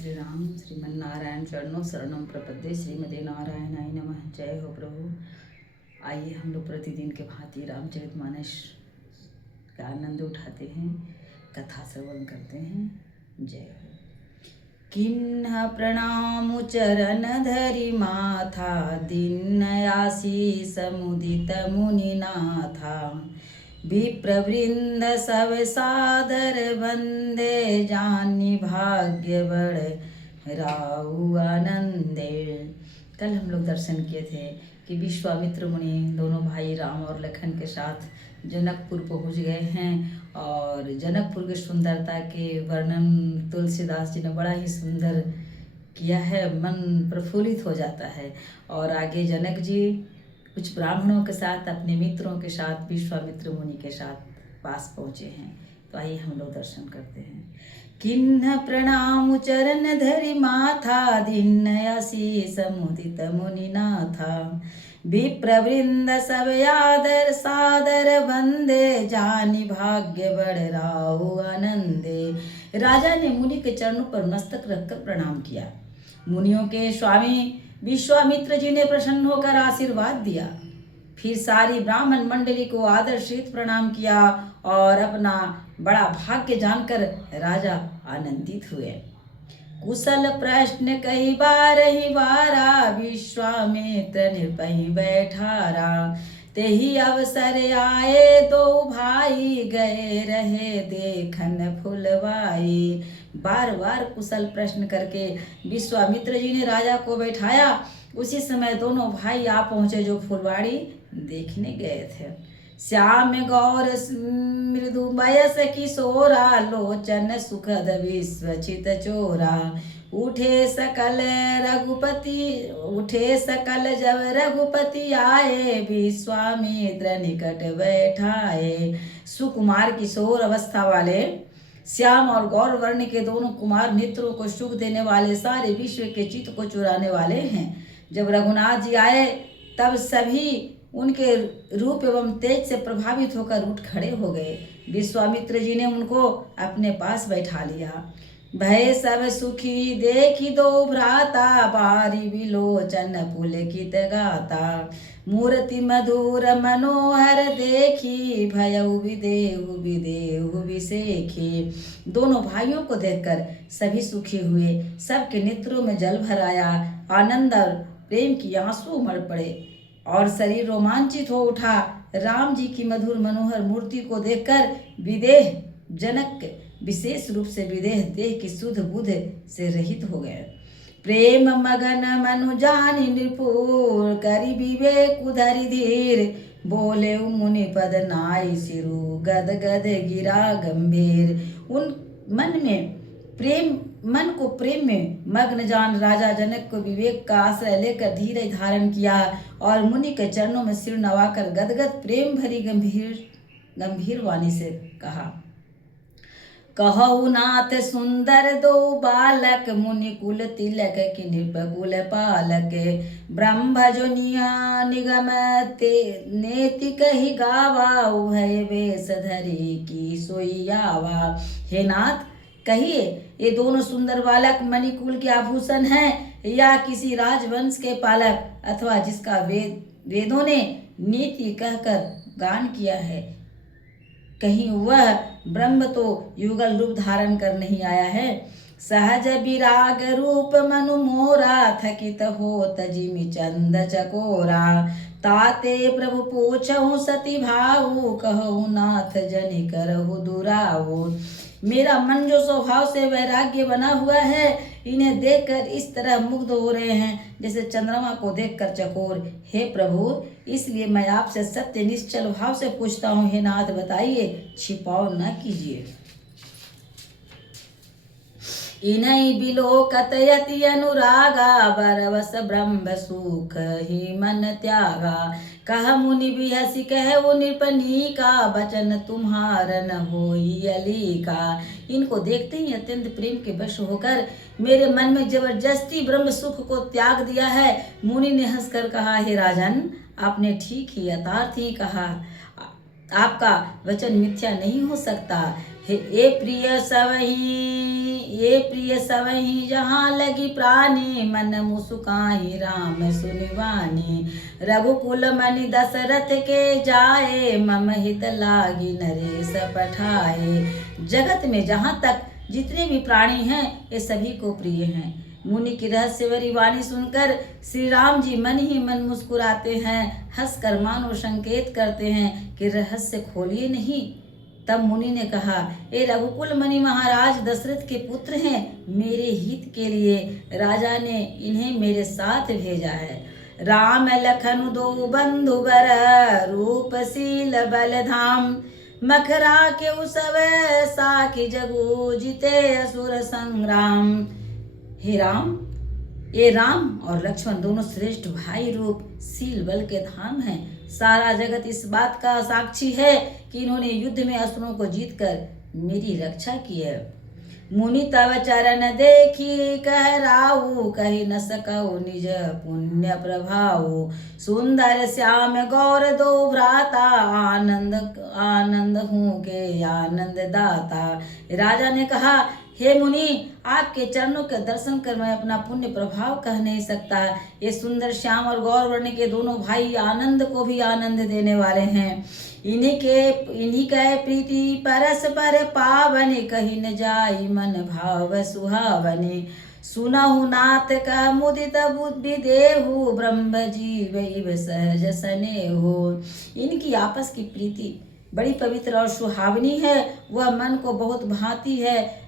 श्री राम श्रीमन्नारायण चरणों शरणम प्रपद्ये श्रीमते नारायणाय नमः। जय हो प्रभु। आइए हम लोग प्रतिदिन के भांति रामचरितमानस का आनंद उठाते हैं, कथा श्रवण करते हैं। जय हो। किन्ह प्रणाम चरण धरि माथा, दीन आशीष मुदित मुनिनाथा। विप्रवृंद सब सादर वंदे, जानि भाग्य बड़ राउ आनंदे। कल हम लोग दर्शन किए थे कि विश्वामित्र मुनि दोनों भाई राम और लखन के साथ जनकपुर पहुंच गए हैं और जनकपुर की सुंदरता के वर्णन तुलसीदास जी ने बड़ा ही सुंदर किया है। मन प्रफुल्लित हो जाता है। और आगे जनक जी कुछ ब्राह्मणों के साथ, अपने मित्रों के साथ, विश्वामित्र मुनि के साथ पास पहुँचे हैं। तो आइए हम लोग दर्शन करते हैं। किन्ह प्रणाम चरण धरि माथा, दीन आशीष मुदित मुनिनाथा। विप्रवृंद सब आदर सादर वंदे, जानि भाग्य बड़ राउ आनंदे। राजा ने मुनि के चरणों पर मस्तक रखकर प्रणाम किया। मुनियों के स्वामी विश्वामित्र जी ने प्रसन्न होकर आशीर्वाद दिया। फिर सारी ब्राह्मण मंडली को आदर सहित प्रणाम किया और अपना बड़ा भाग्य जानकर राजा आनंदित हुए। कुशल प्रश्न कई बार ही बारा, विश्वामित्र निरपहि बैठारा। तेहि अवसर आए दो भाई, गए रहे देखन फुलवाई। बार बार कुशल प्रश्न करके विश्वामित्र जी ने राजा को बैठाया। उसी समय दोनों भाई आ पहुंचे जो फुलवाड़ी देखने गए थे। श्याम गौर मृदु मयस किशोरा, लोचन सुखद विश्वचित चोरा। उठे सकल जब रघुपति आए, विश्वामित्र निकट बैठाए। सुकुमार किशोर अवस्था वाले श्याम और गौर वर्ण के दोनों कुमार नेत्रों को सुख देने वाले, सारे विश्व के चित्त को चुराने वाले हैं। जब रघुनाथ जी आए तब सभी उनके रूप एवं तेज से प्रभावित होकर उठ खड़े हो गए। विश्वामित्र जी ने उनको अपने पास बैठा लिया। भय सब सुखी देखी दो भ्राता, बारी विलोचन पुलकित गाता। मूर्ति मधुर मनोहर देखी, भयउ विदेहु विसेखी। दोनों भाइयों को देखकर सभी सुखी हुए। सबके नेत्रों में जल भर आया। आनंद और प्रेम की आंसू उमड़ पड़े और शरीर रोमांचित हो उठा। राम जी की मधुर मनोहर मूर्ति को देखकर विदेह जनक विशेष रूप से विदेह देह की शुद्ध बुद्ध से रहित हो गए। प्रेम मगन मनु जानि निपुर, करि विवेक उधरि धीर। बोले मुनि पद नाई सिरु, गद गद गिरा गंभीर। उन मन को प्रेम में मग्न जान राजा जनक को विवेक का आश्रय लेकर धीरे धारण किया और मुनि के चरणों में सिर नवाकर गदगद प्रेम भरी गंभीर वाणी से कहा। कहु नाथ सुंदर दो बालक, मुनि कुल तिलक की नृपकुल पालक। ब्रह्म जो निगम नेति कही गावा, उभय वेश धरी की सोई आवा। हे नाथ, कहिए ये दोनों सुंदर बालक मणिकुल के आभूषण हैं या किसी राजवंश के पालक, अथवा जिसका वेदों ने नीति कहकर गान किया है। कहीं वह ब्रह्म तो युगल रूप धारण कर नहीं आया है। सहज विराग रूप मनु मोरा, थकित होत जिमि चंद चकोरा। ताते प्रभु पूछहु सती भाऊ, कहु नाथ जनि करहु दुराऊ। मेरा मन जो स्वभाव से वैराग्य बना हुआ है, इन्हें देखकर इस तरह मुग्ध हो रहे हैं जैसे चंद्रमा को देखकर चकोर। हे प्रभु, इसलिए मैं आपसे सत्य निश्चल भाव से पूछता हूँ। हे नाथ, बताइए, छिपाओ न कीजिए। इनहि बिलोकत यति अनुरागा, बरवस ब्रह्म सुख ही मन त्यागा। कह मुनि बिहसि कहु नृपनीका, बचन तुम्हार न होई अलीका। इनको देखते ही अत्यंत प्रेम के वश होकर मेरे मन में जबरदस्ती ब्रह्म सुख को त्याग दिया है। मुनि ने हंसकर कहा, हे राजन, आपने ठीक ही यथार्थ ही कहा। आपका वचन मिथ्या नहीं हो सकता। ये प्रिय सबही जहाँ लगी प्राणी, मन मुसुकाहि राम सुनिवानी। रघुकुल मनि दशरथ के जाए, मम हित लागी नरेश पठाए। जगत में जहाँ तक जितने भी प्राणी हैं ये सभी को प्रिय हैं। मुनि की रहस्यवरी वाणी सुनकर श्री राम जी मन ही मन मुस्कुराते हैं, हंसकर मानो संकेत करते हैं कि रहस्य खोलिए नहीं। तब मुनि ने कहा, ये रघुकुल मणि महाराज दशरथ के पुत्र हैं, मेरे हित के लिए राजा ने इन्हें मेरे साथ भेजा है। राम लखन दो बंधु बर, रूपशील बलधाम। मखरा के उसव साखी जगु, जिते असुर संग्राम। हे राम, ये राम और लक्ष्मण दोनों श्रेष्ठ भाई रूप शील बल के धाम हैं। सारा जगत इस बात का साक्षी है कि इन्होंने युद्ध में असुरों को जीतकर मेरी रक्षा की है। मुनि तव चरण देखी कह राहु, कही न सकौ निज पुण्य प्रभाव। सुंदर श्याम गौर दो भ्राता, आनंद आनंद हूँ के आनंद दाता। राजा ने कहा, हे मुनि, आपके चरणों के दर्शन कर मैं अपना पुण्य प्रभाव कह नहीं सकता। ये सुंदर श्याम और गौर वर्ण के दोनों भाई आनंद को भी आनंद देने वाले हैं। इन्हीं के प्रीति परस्पर पावनि, कही न जाई मन भाव सुहावनि। सुनहु नाथ का मुदित बुद्धि देहु, ब्रह्म जीव इव सहज स्नेहु। इनकी आपस की प्रीति बड़ी पवित्र और सुहावनी है, वह मन को बहुत भाती है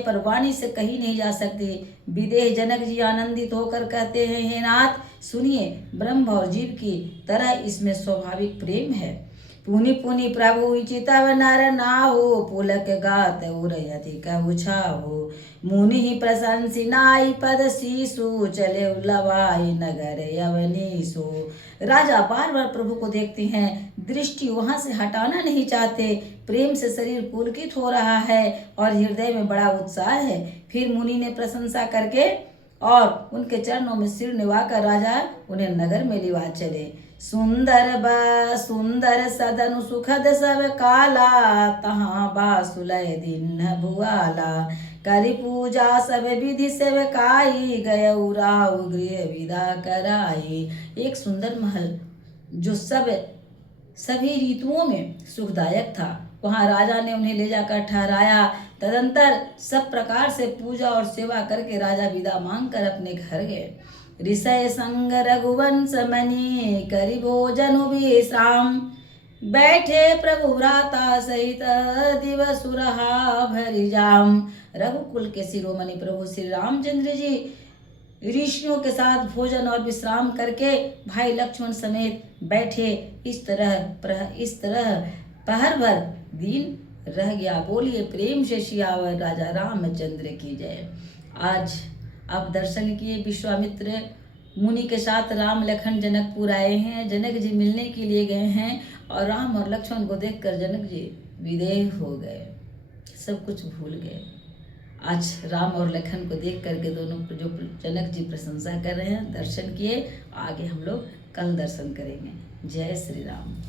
पर वाणी से कही नहीं जा सकती। विदेह जनक जी आनंदित होकर कहते हैं, हे नाथ सुनिए, ब्रह्म और जीव की तरह इसमें स्वाभाविक प्रेम है। पुनि पुनि प्रभु चितव नर नाहो, पुलक गात उरयति कहु छाहो। मुनि प्रशंसी नाई पद शीशु, चले लवाई नगर यवनीसु। राजा बार बार प्रभु को देखते हैं, दृष्टि वहां से हटाना नहीं चाहते। प्रेम से शरीर पुलकित हो रहा है और हृदय में बड़ा उत्साह है। फिर मुनि ने प्रशंसा करके और उनके चरणों में सिर निवाकर राजा उन्हें नगर में लिवा चले। सुंदर सदनु सुखद सब काला, तहाँ बासुलय दिन भुआला। करि पूजा सब विधि सेवकाई, गय उराव गृह विदा कराई। एक सुंदर महल जो सभी ऋतुओं में सुखदायक था, वहाँ राजा ने उन्हें ले जाकर ठहराया। तदंतर सब प्रकार से पूजा और सेवा करके राजा विदा मांगकर अपने घर गए। ऋषय संग रघुवंश मणि, करि भोजन विश्राम। बैठे प्रभु भ्राता सहित, दिवस रहा भरि जाम। रघुकुल के शिरोमणि प्रभु श्री रामचंद्र जी ऋषियों के साथ भोजन और विश्राम करके भाई लक्ष्मण समेत बैठे। इस तरह पहर भर दिन रह गया। बोलिए प्रेम से सियावर राजा रामचंद्र की जय। आज आप दर्शन किए, विश्वामित्र मुनि के साथ राम लखन जनकपुर आए हैं। जनक जी मिलने के लिए गए हैं और राम और लक्ष्मण को देखकर जनक जी विदेह हो गए, सब कुछ भूल गए। आज राम और लखन को देख करके दोनों जो जनक जी प्रशंसा कर रहे हैं, दर्शन किए। आगे हम लोग कल दर्शन करेंगे। जय श्री राम।